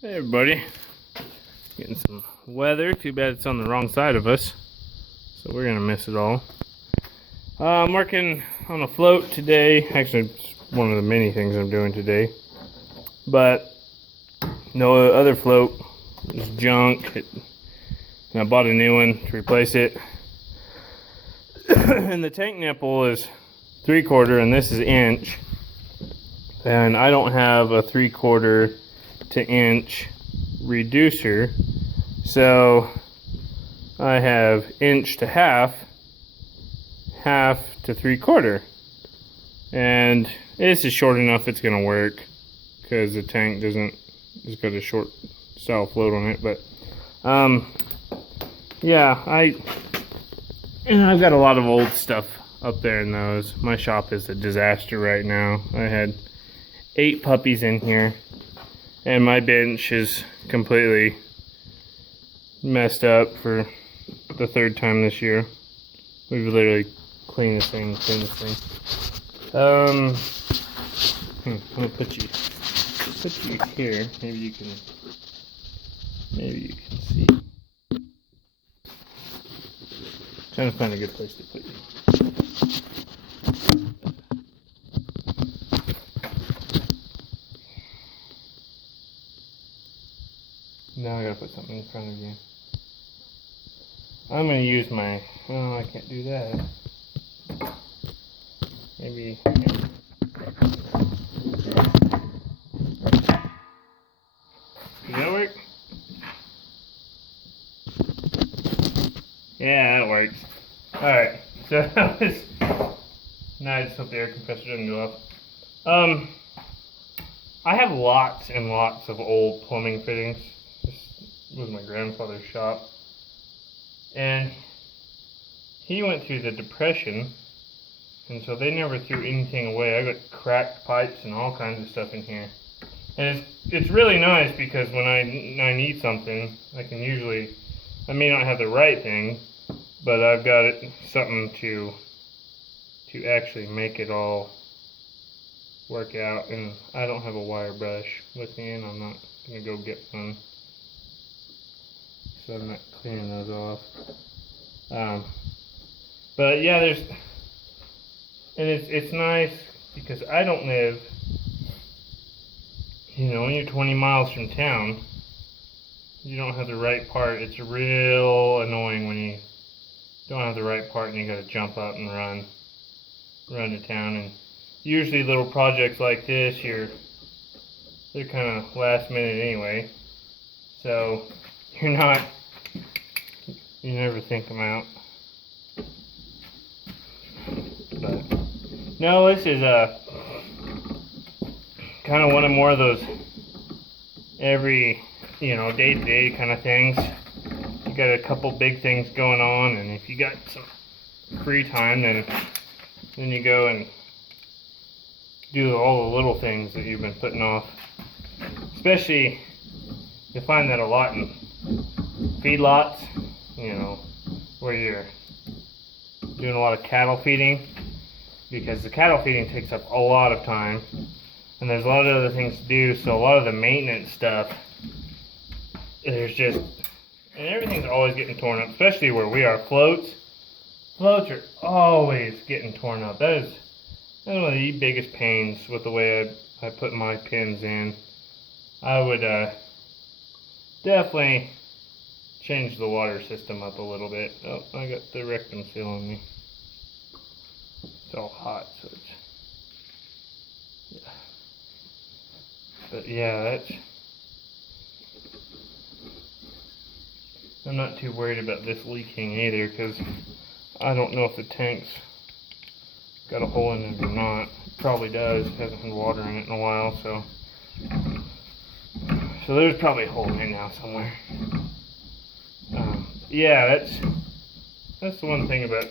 Hey everybody, getting some weather. Too bad it's on the wrong side of us, so we're gonna miss it all. I'm working on a float today. Actually, it's one of the many things I'm doing today. But no other float is junk. And I bought a new one to replace it. And the tank nipple is 3/4 and this is inch. And I don't have a 3/4 to inch reducer, so I have inch to half, half to 3/4, and this is short enough it's gonna work because the tank doesn't, it's got a short style float on it. But yeah, I've got a lot of old stuff up there in those. My shop is a disaster right now. I had 8 puppies in here. And my bench is completely messed up for the 3rd time this year. We've literally cleaned this thing. I'm gonna put you here. Maybe you can see. Trying to find a good place to put you. Now I gotta put something in front of you. I'm gonna use my, oh, I can't do that. Maybe, yeah. Does that work? Yeah, that works. Alright, so that was, now I just hope the air compressor doesn't go off. I have lots and lots of old plumbing fittings. This was my grandfather's shop, and he went through the Depression, and so they never threw anything away. I got cracked pipes and all kinds of stuff in here, and it's really nice because when I need something, I can usually, I may not have the right thing, but I've got something to actually make it all work out. And I don't have a wire brush with me, and I'm not gonna go get one. So I'm not cleaning those off. But yeah, it's nice because I don't live, when you're 20 miles from town, you don't have the right part. It's real annoying when you don't have the right part and you gotta jump up and run to town. And usually little projects like this, they're kind of last minute anyway, so you never think them out. But no, this is kind of one of more of those every day-to-day kind of things. You got a couple big things going on, and if you got some free time, then you go and do all the little things that you've been putting off. Especially, you find that a lot in feedlots, where you're doing a lot of cattle feeding, because the cattle feeding takes up a lot of time, and there's a lot of other things to do. So a lot of the maintenance stuff, and everything's always getting torn up, especially where we are. Floats are always getting torn up. That's one of the biggest pains with the way I put my pins in. I would definitely change the water system up a little bit. Oh, I got the rectum seal on me. It's all hot, so yeah. But yeah, I'm not too worried about this leaking either, because I don't know if the tank's got a hole in it or not. It probably does. It hasn't had water in it in a while, so there's probably a hole in there now somewhere. Yeah, that's the one thing about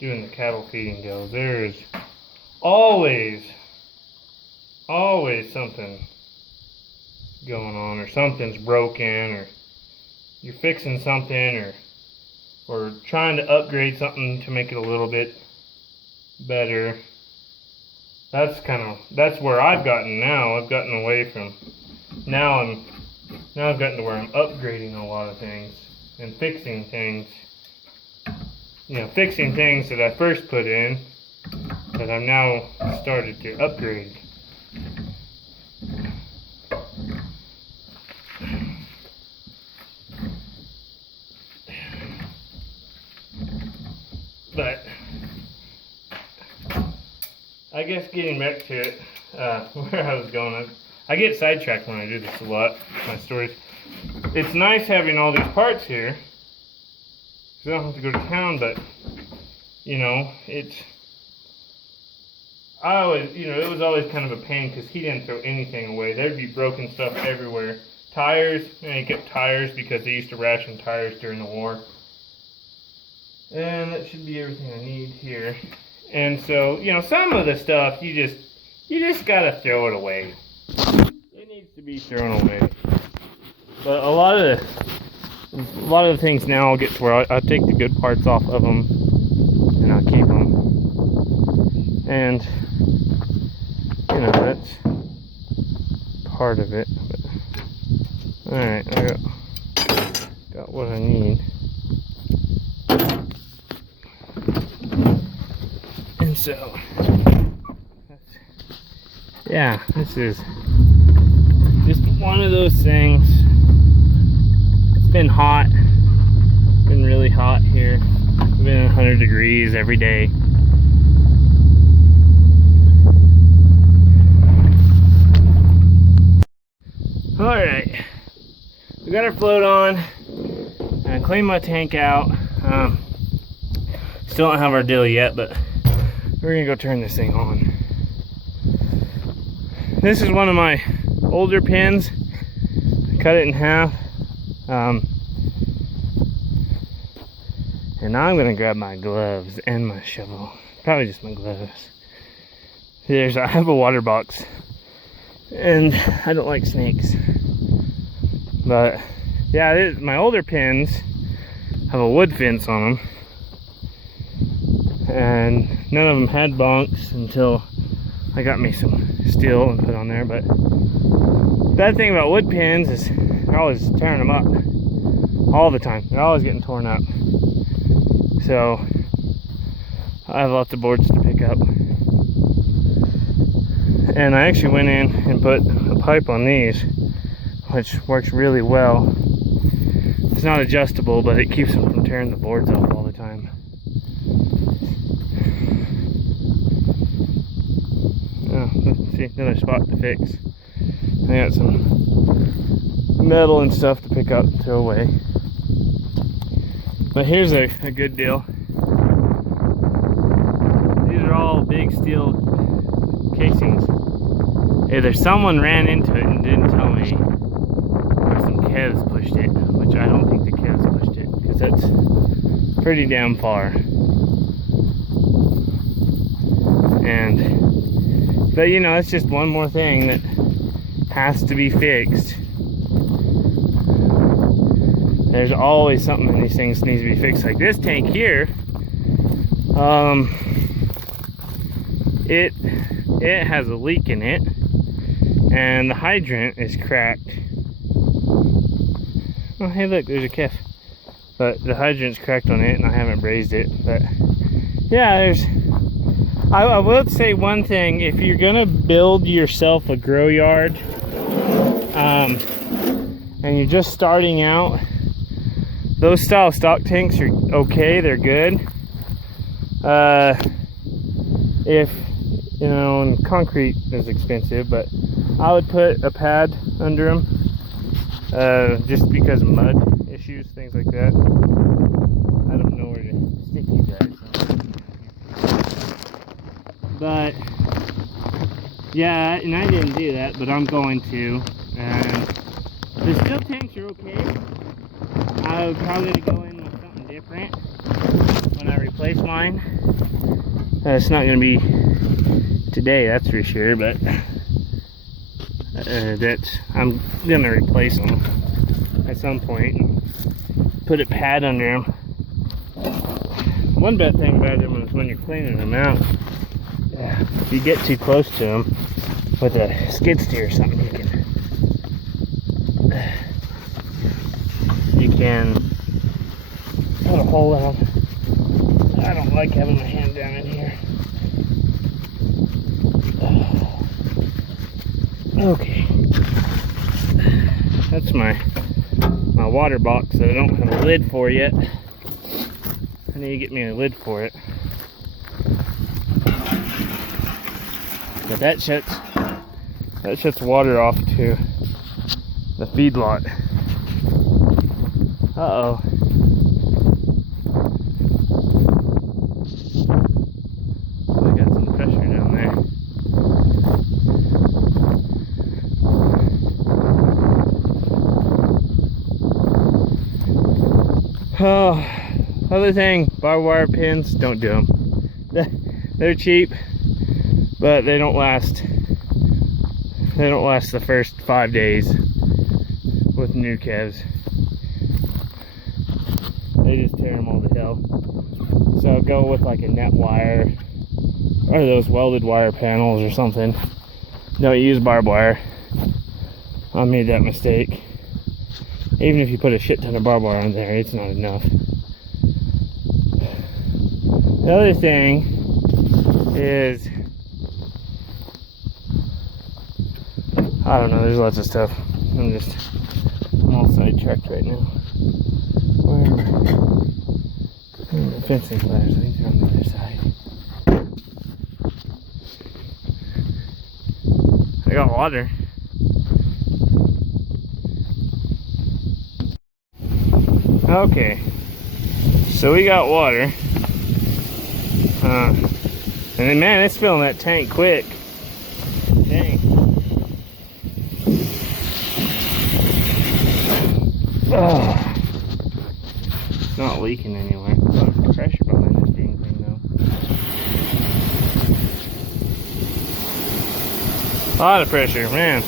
doing the cattle feeding deals. There's always something going on, or something's broken, or you're fixing something, or trying to upgrade something to make it a little bit better. That's where I've gotten now. I've gotten away from now I've gotten to where I'm upgrading a lot of things and fixing things. You know, fixing things that I first put in that I've now started to upgrade. But I guess getting back to it, where I was going, I get sidetracked when I do this a lot, my stories. It's nice having all these parts here, because I don't have to go to town, but, you know, it was always kind of a pain, because he didn't throw anything away. There'd be broken stuff everywhere. Tires, and he kept tires because they used to ration tires during the war. And that should be everything I need here. And so, you know, some of the stuff you just gotta throw it away. It needs to be thrown away. But a lot of the things now I'll get to where I'll take the good parts off of them and I'll keep them. And you know, that's part of it. But, all right, I got what I need. And so, yeah, this is just one of those things. It's been hot. It's been really hot here. It's been 100 degrees every day. Alright, we got our float on. I cleaned my tank out. Still don't have our dill yet, but we're gonna go turn this thing on. This is one of my older pins. I cut it in half. And now I'm gonna grab my gloves and my shovel. Probably just my gloves. I have a water box. And I don't like snakes. But yeah, my older pins have a wood fence on them. And none of them had bunks until I got me some steel and put on there. But bad thing about wood pins is they're always tearing them up all the time. They're always getting torn up. So I have lots of boards to pick up. And I actually went in and put a pipe on these, which works really well. It's not adjustable, but it keeps them from tearing the boards off all the time. Oh, let's see, another spot to fix. I got some metal and stuff to pick up and throw away. But here's a good deal. These are all big steel casings. Either someone ran into it and didn't tell me, or some Kevs pushed it, which I don't think the Kevs pushed it, because that's pretty damn far. But you know, it's just one more thing that has to be fixed. There's always something in these things that needs to be fixed. Like this tank here, it has a leak in it, and the hydrant is cracked. Oh, hey, look, there's a kef. But the hydrant's cracked on it, and I haven't brazed it. But yeah, I will say one thing: if you're gonna build yourself a grow yard, and you're just starting out, those style stock tanks are okay, they're good. If you know, and concrete is expensive, but I would put a pad under them, just because of mud issues, things like that. I don't know where to stick you guys. But yeah, and I didn't do that, but I'm going to. And the steel tanks are okay. I'm probably gonna go in with something different when I replace mine. It's not gonna be today, that's for sure, but I'm gonna replace them at some point and put a pad under them. One bad thing about them is when you're cleaning them out, if you get too close to them with a skid steer or something, you can put a hole in them. I don't like having my hand down in here. Okay. That's my water box that I don't have a lid for yet. I need to get me a lid for it. But that shuts water off to the feedlot. Uh-oh. I got some pressure down there. Oh, other thing, barbed wire pins, don't do them. They're cheap, but they don't last. They don't last the first 5 days with new calves. They just tear them all to hell. So go with like a net wire or those welded wire panels or something. Don't use barbed wire. I made that mistake. Even if you put a shit ton of barbed wire on there, it's not enough. The other thing is, I don't know, there's lots of stuff. I'm all sidetracked right now. Where are my fencing pliers? I think they're on the other side. I got water. Okay, so we got water. And then, man, it's filling that tank quick. Dang. Oh. It's not leaking anywhere. A lot of pressure behind this dang thing, though. A lot of pressure, man.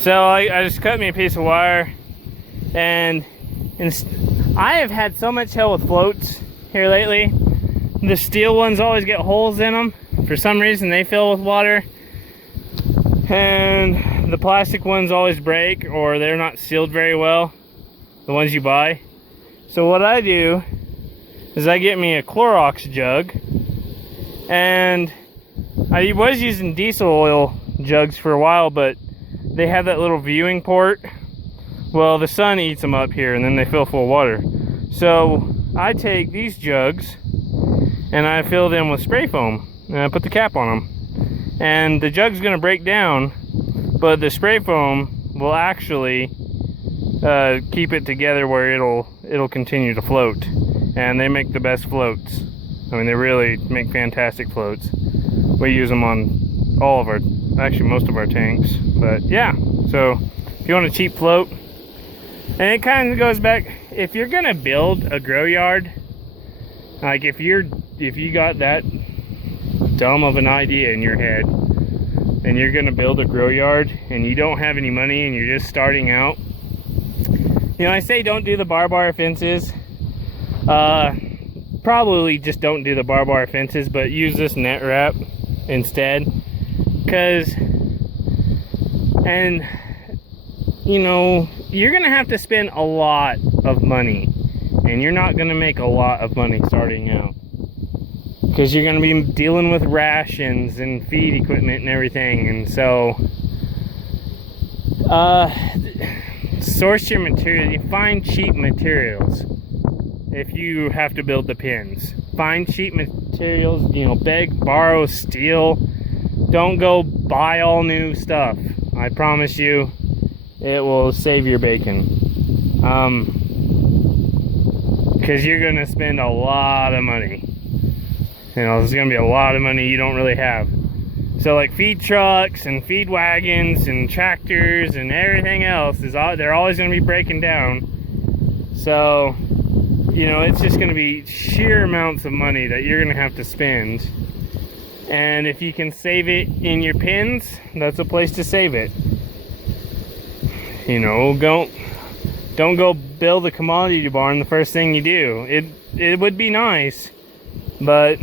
So I just cut me a piece of wire, and I have had so much hell with floats here lately. The steel ones always get holes in them. For some reason they fill with water, and the plastic ones always break, or they're not sealed very well, the ones you buy. So what I do is I get me a Clorox jug, and I was using diesel oil jugs for a while, but they have that little viewing port. Well, the sun eats them up here, and then they fill full of water. So I take these jugs and I fill them with spray foam, and I put the cap on them. And the jug's gonna break down, but the spray foam will actually keep it together where it'll continue to float. And they make the best floats. I mean, they really make fantastic floats. We use them on all of our, actually most of our tanks. But yeah, so if you want a cheap float, and it kind of goes back, if you're gonna build a grow yard, like if you got that dumb of an idea in your head and you're gonna build a grow yard and you don't have any money and you're just starting out, you know, I say don't do the barbed wire fences. Probably just don't do the barbed wire fences, but use this net wrap instead. And you know, you're gonna have to spend a lot of money, and you're not gonna make a lot of money starting out, because you're gonna be dealing with rations and feed equipment and everything. And so source your material. You find cheap materials. If you have to build the pins, find cheap materials, you know, beg, borrow, steal. Don't go buy all new stuff. I promise you, it will save your bacon. Because you're gonna spend a lot of money. You know, there's gonna be a lot of money you don't really have. So like feed trucks and feed wagons and tractors and everything else, they're always gonna be breaking down. So, you know, it's just gonna be sheer amounts of money that you're gonna have to spend. And if you can save it in your pins, that's a place to save it. You know, don't go build a commodity barn the first thing you do. It would be nice, but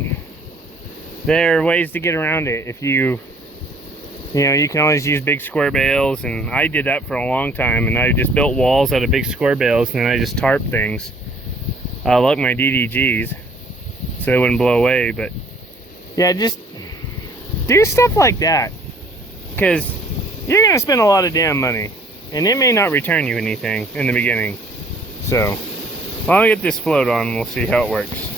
there are ways to get around it. If you You know, you can always use big square bales, and I did that for a long time, and I just built walls out of big square bales, and then I just tarp things. Like my DDGs, so they wouldn't blow away. But yeah, just do stuff like that, because you're gonna spend a lot of damn money, and it may not return you anything in the beginning. So, well, let me get this float on, and we'll see how it works.